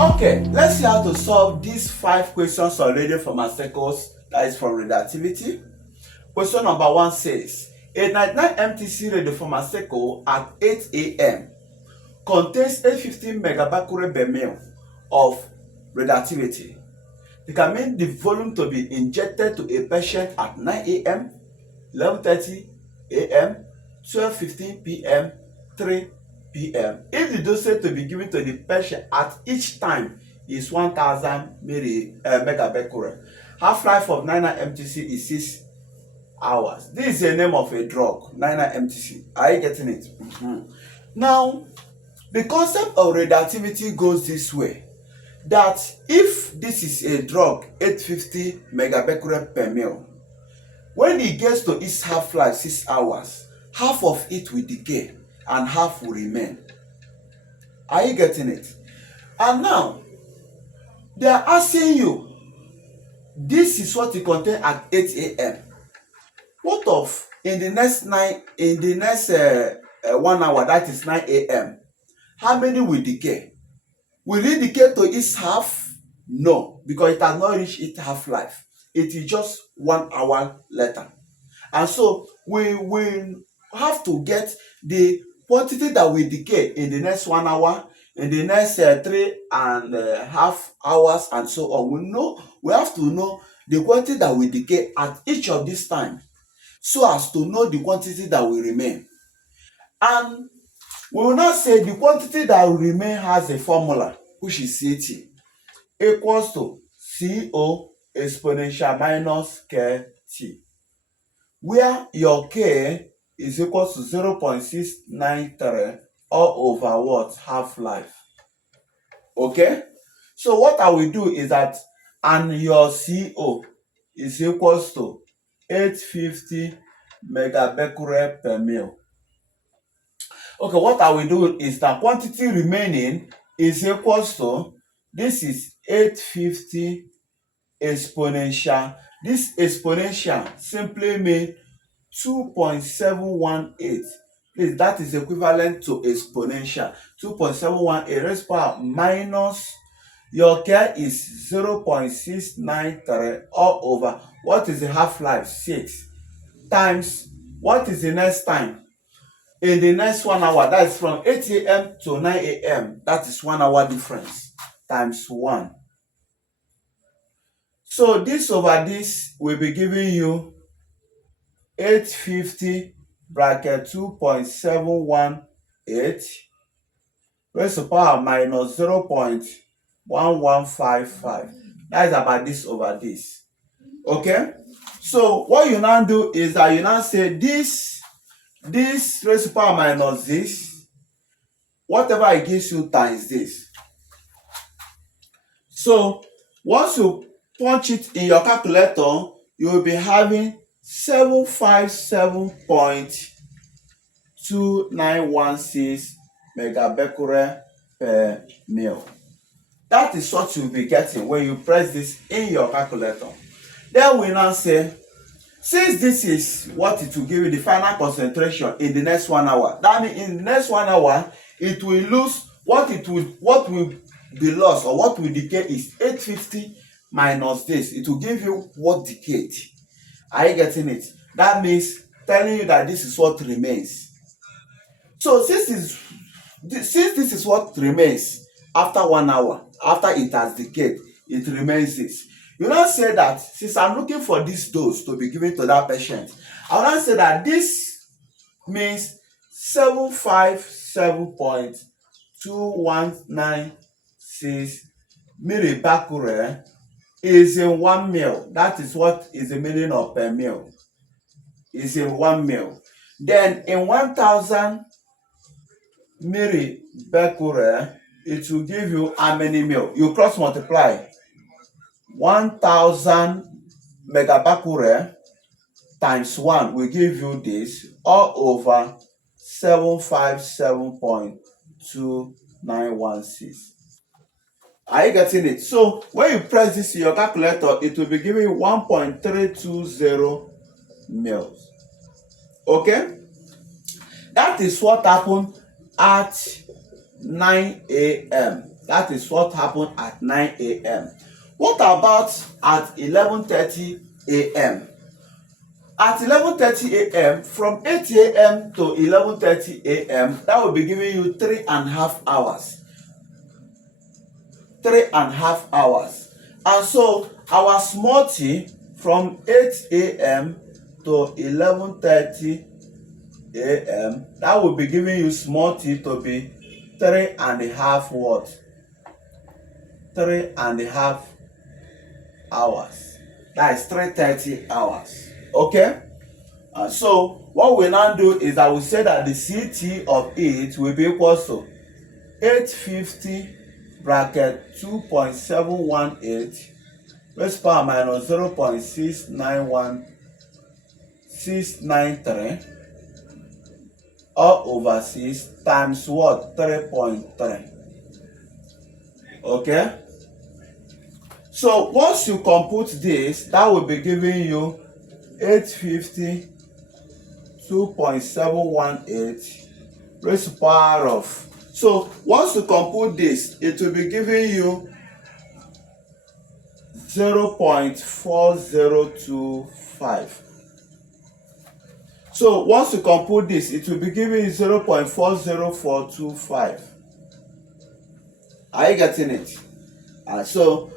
Okay, let's see how to solve these 5 questions on RadioPharmaceuticals, that is from radioactivity. Question number 1 says, a 99 MTC radiopharmaceutical at 8 a.m. contains 850 megabecquerel per ml of radioactivity. Determine the volume to be injected to a patient at 9 a.m., 11:30 a.m., 12:15 p.m., 3 p.m. If the dosage to be given to the patient at each time is 1000 megabecquerel, half-life of 99 MTC is 6 hours. This is the name of a drug, 99 MTC. Are you getting it? Now, the concept of radioactivity goes this way, that if this is a drug, 850 megabecquerel per ml, when it gets to its half-life 6 hours, half of it will decay and half will remain. Are you getting it? And now, they are asking you, this is what it contains at 8 a.m. What of in the next 1 hour, that is 9 a.m., how many will decay? Will it decay to its half? No, because it has not reached its half-life. It is just 1 hour later. And so we will have to get the quantity that will decay in the next 1 hour, in the next 3.5 hours, and so on. We have to know the quantity that will decay at each of these times, so as to know the quantity that will remain. And we will not say the quantity that will remain has a formula, which is CT equals to CO exponential minus KT, where your K is equal to 0.693 all over what? Half-life. Okay? So what I will do is that, and your CO is equals to 850 megabecquerel per ml. Okay, what I will do is that quantity remaining is equals to, this is 850 exponential. This exponential simply means 2.718. Please, that is equivalent to exponential. 2.718 raised to power minus, your K is 0.693 all over, what is the half-life? 6 times, what is the next time? In the next 1 hour, that is from 8 a.m. to 9 a.m., that is 1 hour difference, times 1. So this over this will be giving you 850 bracket 2.718 raised to power minus 0.1155. That is about this over this. Okay? So what you now do is that you now say this raised to power minus this, whatever it gives you, times this. So once you punch it in your calculator, you will be having 757.2916 megabecquerel per ml. That is what you will be getting when you press this in your calculator. Then we now say, since this is what it will give you the final concentration in the next 1 hour, that means in the next 1 hour it will lose, what will be lost or what will decay is 850 minus this. It will give you what decayed. Are you getting it? That means telling you that this is what remains. So since this is what remains after 1 hour, after it has decayed, it remains this. You now say that since I'm looking for this dose to be given to that patient, I will now say that this means 757.2196 millibecquerel is in 1 ml. That is what is the meaning of per ml. Is in 1 ml. Then in 1000 millibecquerel, it will give you how many ml? You cross multiply 1000 megabecquerel times 1 will give you this all over 757.2916. Are you getting it? So when you press this in your calculator, it will be giving you 1.320 mils. Okay? That is what happened at 9 a.m. That is what happened at 9 a.m. What about at 11:30 a.m.? At 11:30 a.m., from 8 a.m. to 11:30 a.m., that will be giving you 3.5 hours. 3.5 hours. And so our small t from 8 a.m. to 11:30 a.m., that will be giving you small t to be 3.5 what? 3.5 hours. That is 3:30 hours. Okay? So what we now do is that we say that the CT of it will be equal to 850 bracket 2.718 raised power minus 0.691693 all over 6 times what? 3.3. Okay? So once you compute this, that will be giving you 850 2.718 raised to power of. So once you compute this, it will be giving you 0.4025. So once you compute this, it will be giving you 0.40425. Are you getting it? So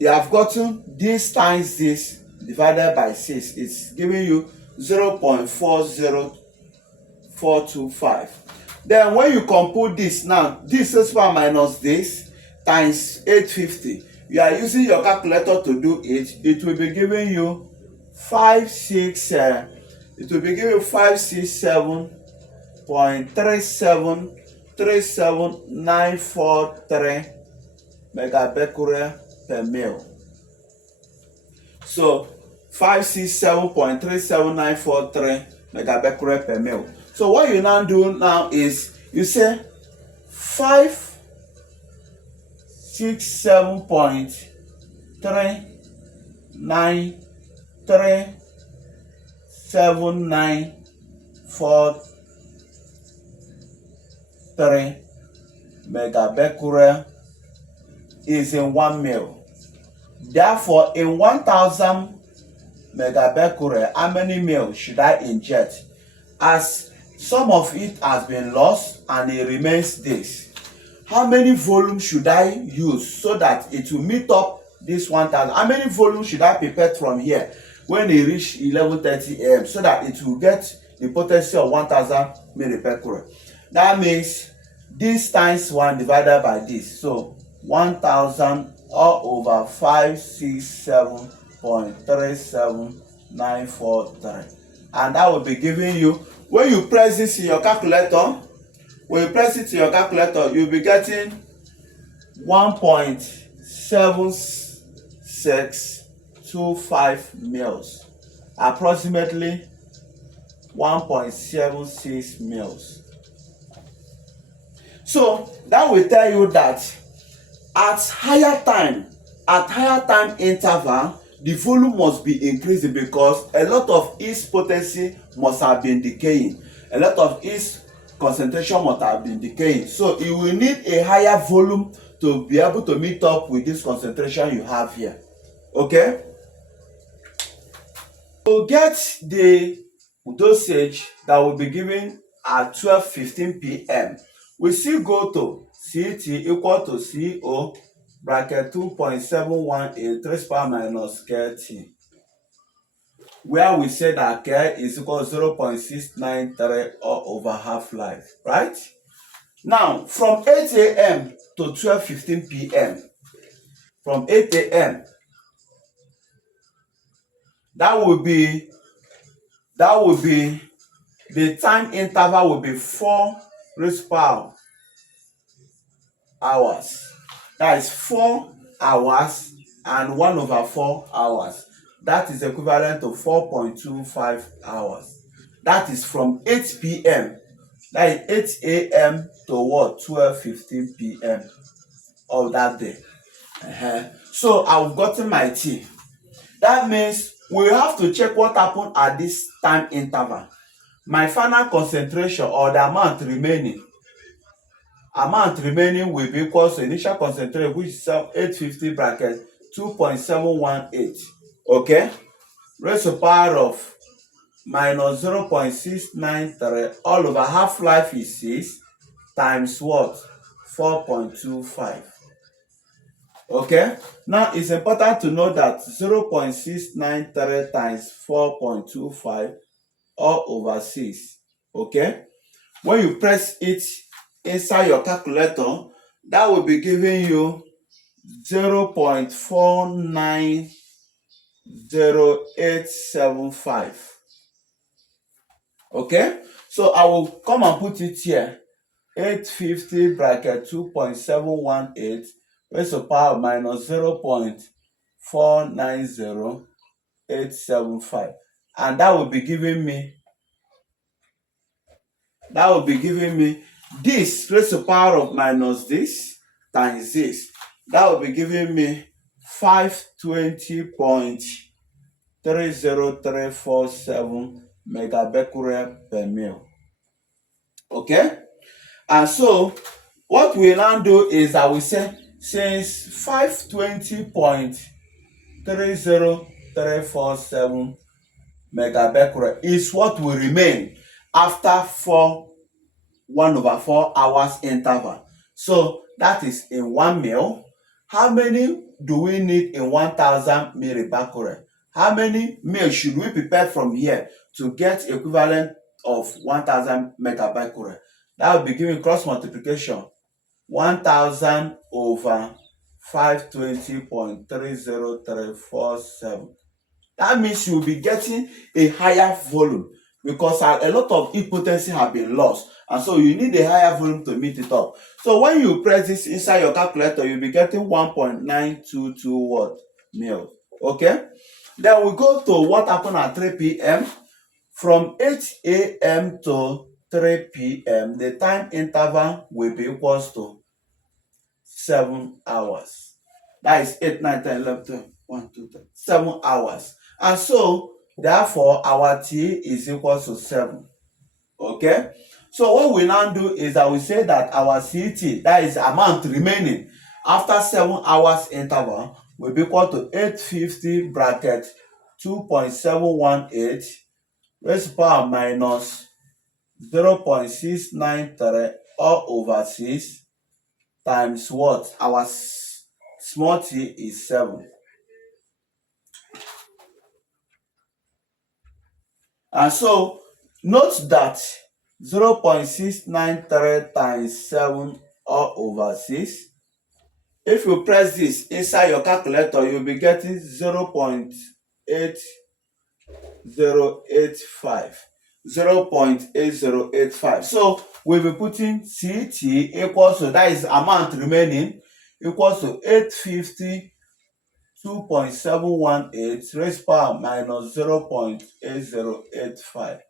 you have gotten this times this divided by 6. It's giving you 0.40425. Then when you compute this now, this is power minus this times 850. You are using your calculator to do it. It will be giving you 567.3737943 megabecquerel per mil. So 567.37943 megabecquerel per mil. So what you now do now is you say 567.3937943 megabecquerel is in 1 mil. Therefore, in 1000 megabecquerel, how many mil should I inject? As some of it has been lost and it remains this, how many volume should I use so that it will meet up this 1000? How many volume should I prepare from here when it reach 11:30 a.m. so that it will get the potency of 1000 millibecquerel? That means this times 1 divided by this. So 1000 all over 567.37943. And that will be giving you, when you press this in your calculator, you'll be getting 1.7625 mils, approximately 1.76 mils. So that will tell you that at higher time interval, the volume must be increasing because a lot of its potency must have been decaying. A lot of its concentration must have been decaying. So you will need a higher volume to be able to meet up with this concentration you have here. Okay? To get the dosage that will be given at 12:15 p.m., we still go to CT equal to CO bracket 2.718 raised power minus KT, where we say that K is equal to 0.693 all over half-life, right? Now, from 8 a.m. to 12:15 p.m., from 8 a.m., that will be the time interval will be 4 raised power hours. That is 4 hours and 1 over 4 hours. That is equivalent to 4.25 hours. That is from 8 p.m. That is 8 a.m. to what? 12:15 p.m. of that day. So I've gotten my T. That means we have to check what happened at this time interval. My final concentration or the amount remaining amount remaining will be equal to initial concentration, which is 850 bracket 2.718. Okay, raised to power of minus 0.693 all over half-life is 6 times what? 4.25. Okay, now it's important to know that 0.693 times 4.25 all over 6. Okay, when you press it inside your calculator, that will be giving you 0.490875. Okay, so I will come and put it here. 850 bracket 2.718 raised to power minus 0.490875, and that will be giving me this raised to power of minus this times this. That will be giving me 520.30347 megabecquerel per mil. Okay, and so what we now do is that we say since 520.30347 megabecquerel is what will remain after 1/4 hours interval. So that is in 1 mil. How many do we need in 1000 millibecquerel? How many mil should we prepare from here to get equivalent of 1000 megabecquerel? That will be giving cross multiplication 1000 over 520.30347. That means you will be getting a higher volume because a lot of heat potency have been lost, and so you need a higher volume to meet it up. So when you press this inside your calculator, you'll be getting 1.922 watt mil. Okay, then we go to what happened at 3 p.m. From 8 a.m. to 3 p.m. the time interval will be equals to 7 hours. That is 8, 9, 10, 11, 12, 1, 2, 3, 7 hours. And so therefore our T is equal to 7. Okay, so what we now do is that we say that our CT, that is amount remaining after 7 hours interval, will be equal to 850 bracket 2.718 raised to power minus 0.693 all over 6 times what? Our small t is 7. And so note that 0.693 times 7 all over 6. If you press this inside your calculator, you'll be getting 0.8085. So we'll be putting CT equals to, that is amount remaining, equals to 850 2.718 raised power minus 0.8085.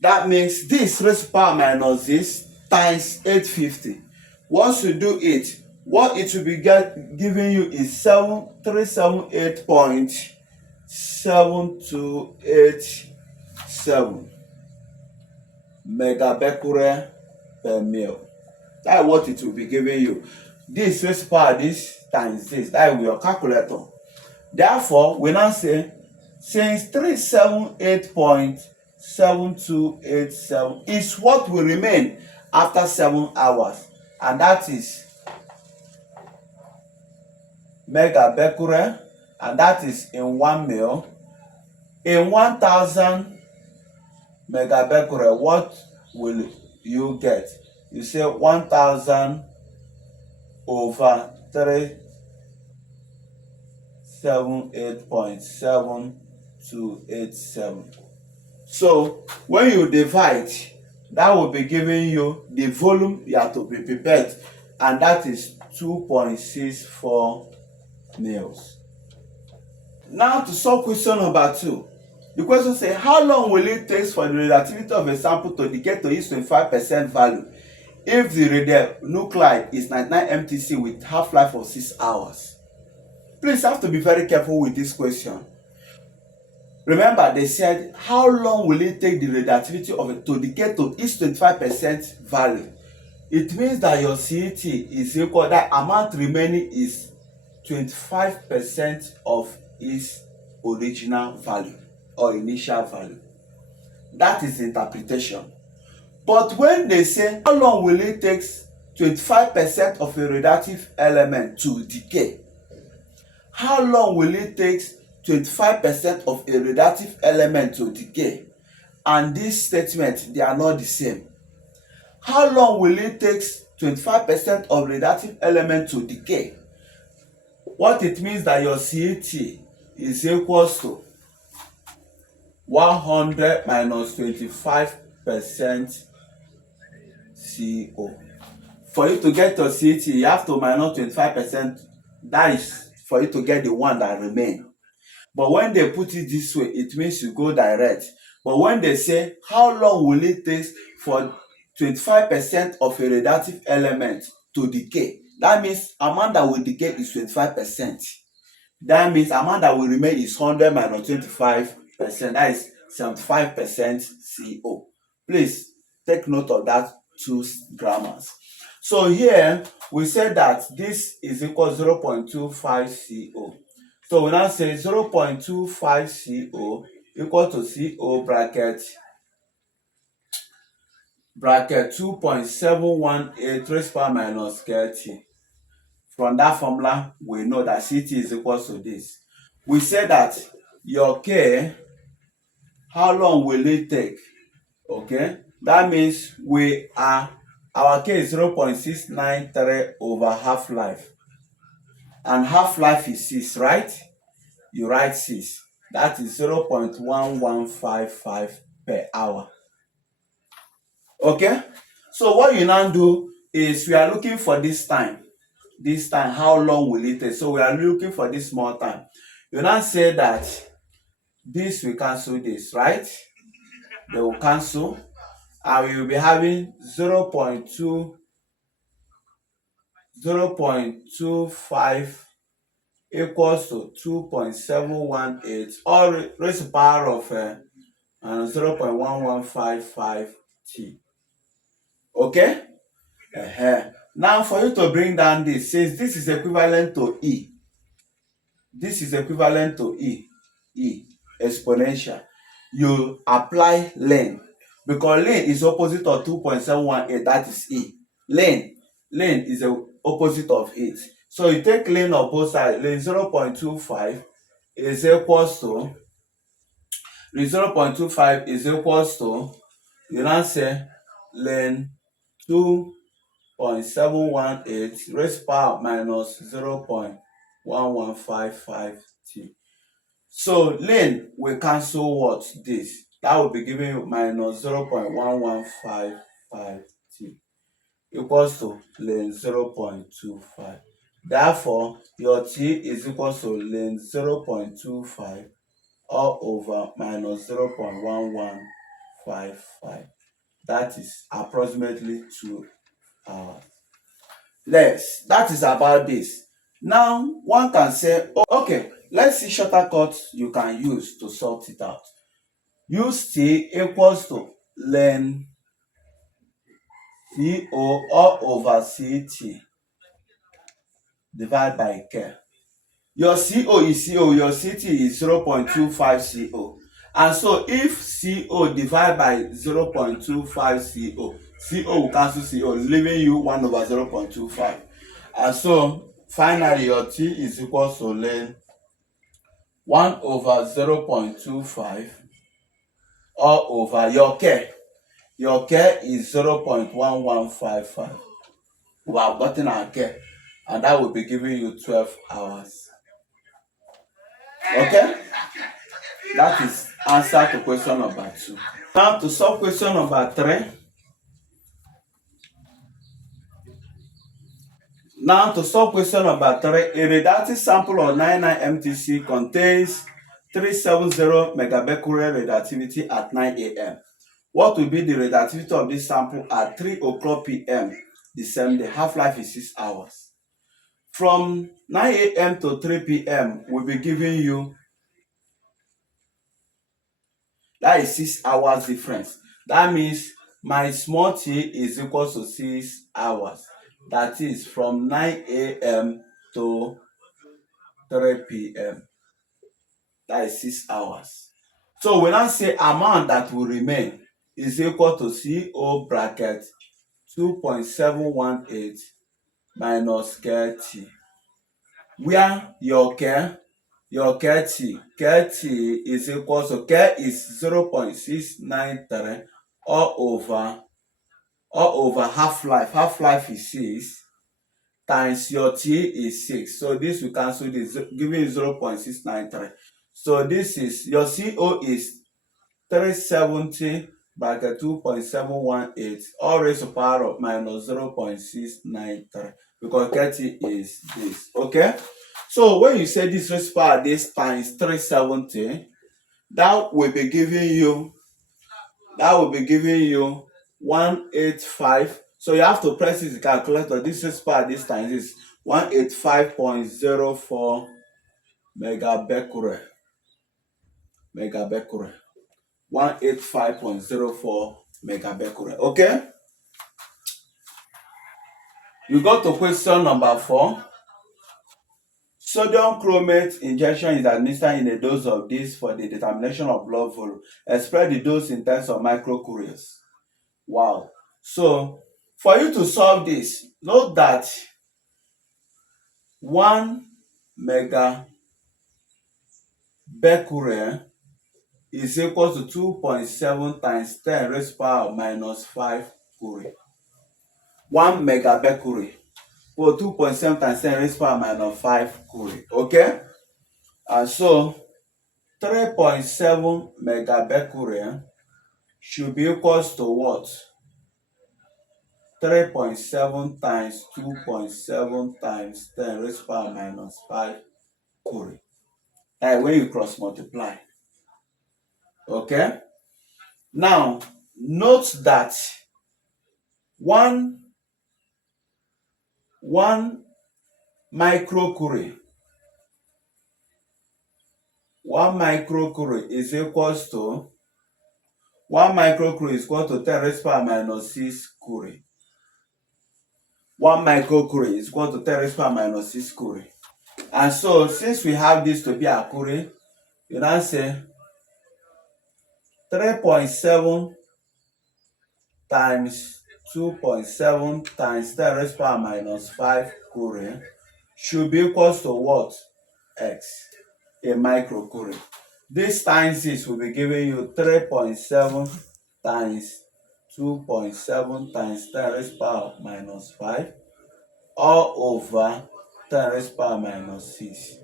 That means this raised power minus this times 850. Once you do it, what it will be giving you is 378.7287 megabecquerel per mil. That's what it will be giving you. This raised power this times this, that is your calculator. Therefore, we now say since 378.7287 is what will remain after 7 hours, and that is megabecquerel, and that is in 1 mil. In 1000 megabecquerel, what will you get? You say 1000 over 378.7287. So when you divide, that will be giving you the volume you have to be prepared, and that is 2.64 mils. Now to solve question number 2. The question says, how long will it take for the radioactivity of a sample to decay to its 25% value if the radionuclide is 99 MTC with half-life of 6 hours? Please have to be very careful with this question. Remember, they said, how long will it take the radioactivity of it to decay to its 25% value? It means that your CET is equal, that amount remaining is 25% of its original value or initial value. That is interpretation. But when they say, how long will it take 25% of a radioactive element to decay? How long will it take 25% of a radioactive element to decay? And this statement, they are not the same. How long will it take 25% of radioactive element to decay? What it means that your CET is equals to 100 minus 25% CO. For you to get your CET, you have to minus 25%. That is for you to get the one that remain. But when they put it this way, it means you go direct. But when they say, how long will it take for 25% of a radioactive element to decay? That means amount that will decay is 25%. That means amount that will remain is 100 minus 25%. That is 75% CO. Please take note of that two grammars. So here we said that this is equal to 0.25 CO. So we now say 0.25 CO equal to CO bracket 2.718 raised power minus Kt. From that formula, we know that Ct is equal to this. We say that your K, how long will it take? Okay, that means our K is 0.693 over half-life. And half-life is 6, right? You write 6. That is 0.1155 per hour. Okay? So what you now do is we are looking for this time. This time, how long will it take? So we are looking for this small time. You now say that this will cancel this, right? They will cancel. And we will be having 0.25 equals to 2.718 or raised to the power of 0.1155 T. Okay? Now for you to bring down this, since this is equivalent to E, this is equivalent to E exponential, you apply ln, because ln is opposite of 2.718, that is E. Ln is the opposite of it. So you take ln of both sides. Ln 0.25 is equals to, the 0.25 is equals to, you now say ln 2.718 raised power minus 0.1155 T. So ln will cancel what? This. That will be giving you minus 0.1155 T equals to ln 0.25. Therefore, your T is equal to ln 0.25 all over minus 0.1155. That is approximately 2 hours. That is about this. Now, one can say, okay, let's see shorter cuts you can use to sort it out. Use T equals to ln CO all over CT divided by K. Your CO is CO, your CT is 0.25 CO. And so if CO divided by 0.25 CO, CO will cancel CO, leaving you 1 over 0.25. And so finally your T is equal to ln 1 over 0.25 all over your K. Your K is 0.1155. We have gotten our K, and that will be giving you 12 hours. Okay? That is answer to question number 2. Now to solve question number 3. Now to solve question number 3, a radioactive sample of 99 MTC contains 370 megabecquerel radioactivity at 9 a.m. What will be the radioactivity of this sample at 3 o'clock p.m. the same day? Half-life is 6 hours. From 9 a.m. to 3 p.m. will be giving you That is 6 hours difference. That means my small t is equal to 6 hours. That is from 9 a.m. to 3 p.m. That is 6 hours. So we now say amount that will remain is equal to CO bracket 2.718 minus KT, where your KT is equal to K is 0.693 all over half life. Half life is 6 times your T is 6. So this will cancel this, giving you 0.693. So this is your CO is 370 bracket 2.718 all raised to power of minus 0.693, because KT is this. Okay, so when you say this raised to power this times 370, that will be giving you 185. So you have to press this calculator. This raised to power this times is 185.04 megabecquerel. 185.04 megabecquerel. Okay, you go to question number 4. Sodium chromate injection is administered in a dose of this for the determination of blood volume. Express the dose in terms of microcurries. Wow. So for you to solve this, note that 1 megabecquerel is equal to 2.7 times 10 raised to power minus 5 curie. 1 megabecquerel for 2.7 times 10 raised to power minus 5 curie. Okay, and so 3.7 megabecquerel should be equals to what? 3.7 times 2.7 times 10 raised to power minus 5 curie. Like when you cross multiply. Okay, now note that one microcurie is equals to 10 raised to power minus 6 curie. 1 microcurie is equal to 10 raised to power minus 6 curie. And so since we have this to be a curie, you now say 3.7 times 2.7 times 10 raised to power minus 5 curie should be equals to what? X, a microcurie. This times this will be giving you 3.7 times 2.7 times 10 raised to power minus 5 all over 10 raised to power minus 6.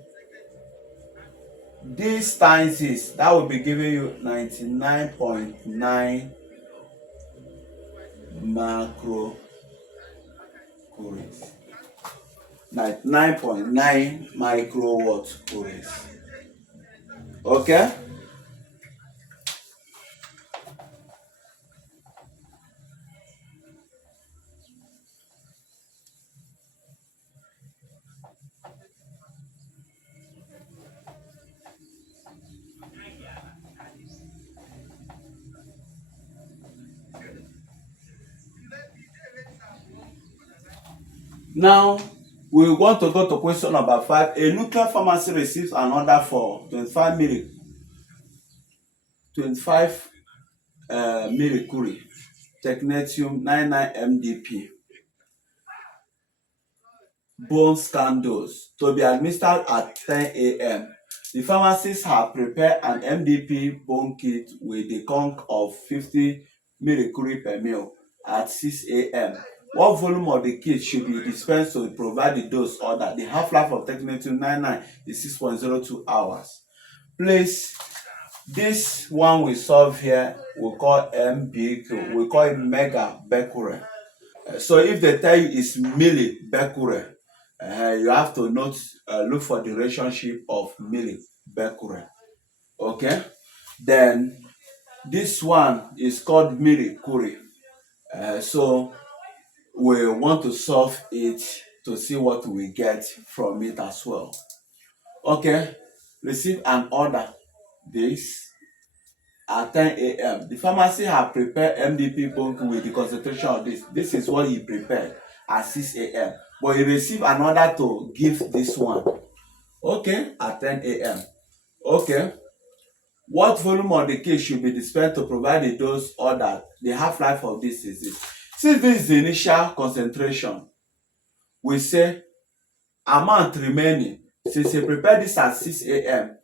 This times this, that will be giving you 99.9 macrocuries. 99.9 microwatt curies. Okay? Now we want to go to question number 5. A nuclear pharmacy receives an order for 25 millicurie technetium 99 mdp bone scan dose to be administered at 10 a.m. The pharmacist have prepared an MDP bone kit with the conc of 50 millicurie per ml at 6 a.m. What volume of the kit should be dispensed to provide the dose order? The half-life of technetium 99 is 6.02 hours. Please, this one we solve here, we call MBQ, we call it megabecquerel. So if they tell you it's millibecquerel, you have to look for the relationship of millibecquerel. Okay, then this one is called millicurie. So we want to solve it to see what we get from it as well. Okay, receive an order. This at 10 a.m. The pharmacy have prepared MDP punk with the concentration of this. This is what he prepared at 6 a.m. But he received an order to give this one. Okay, at 10 a.m. Okay. What volume of the case should be dispensed to provide a dose ordered? The half-life of this is this. Since this is the initial concentration, we say amount remaining. Since he prepared this at 6 a.m.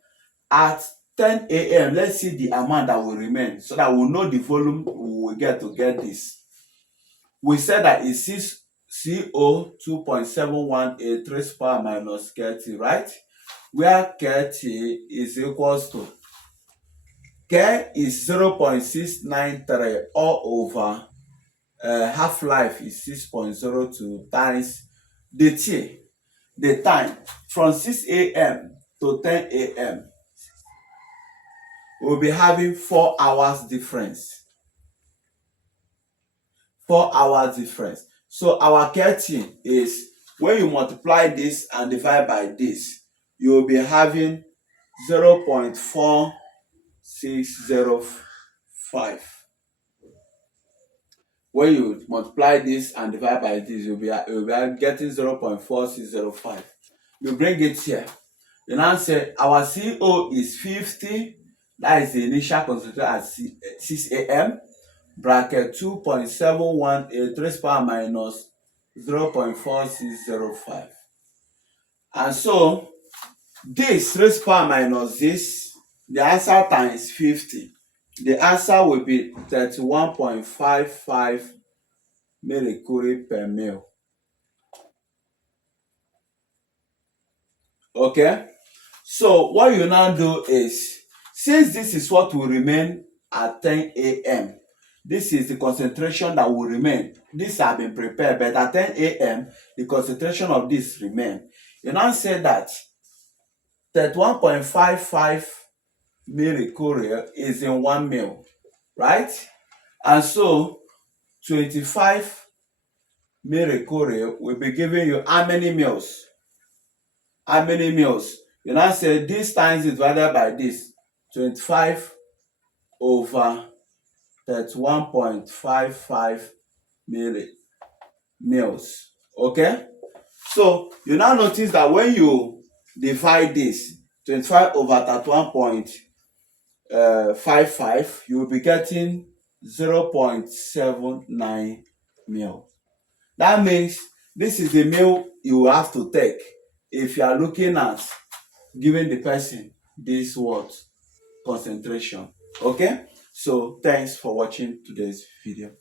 at 10 a.m. let's see the amount that will remain so that we'll know the volume we will get to get this. We said that it's 6 CO 2.718 trace power minus KT, right? Where KT is equals to K is 0.693 all over half-life is 6.02 times the T, the time from 6 a.m. to 10 a.m. we'll be having 4 hours difference. 4 hours difference. So our KT is, when you multiply this and divide by this, you will be having 0.4605. When you multiply this and divide by this, you'll be getting 0.4605. You bring it here. You now say our CO is 50. That is the initial concentration at 6 a.m. bracket 2.718 raised power minus 0.4605. And so this raised power minus this, the answer times 50. The answer will be 31.55 millicurie per mil. Okay? So what you now do is, since this is what will remain at 10 a.m., this is the concentration that will remain. These have been prepared, but at 10 a.m., the concentration of this remain. You now say that 31.55 millicurie is in 1 mil, right? And so 25 millicurie will be giving you how many mils? How many mils? You now say this times is divided by this. 25 over 31.55 mils. Okay? So you now notice that when you divide this 25 over 31.55, you will be getting 0.79 mil. That means this is the mil you have to take if you are looking at giving the person this what concentration. Okay, so thanks for watching today's video.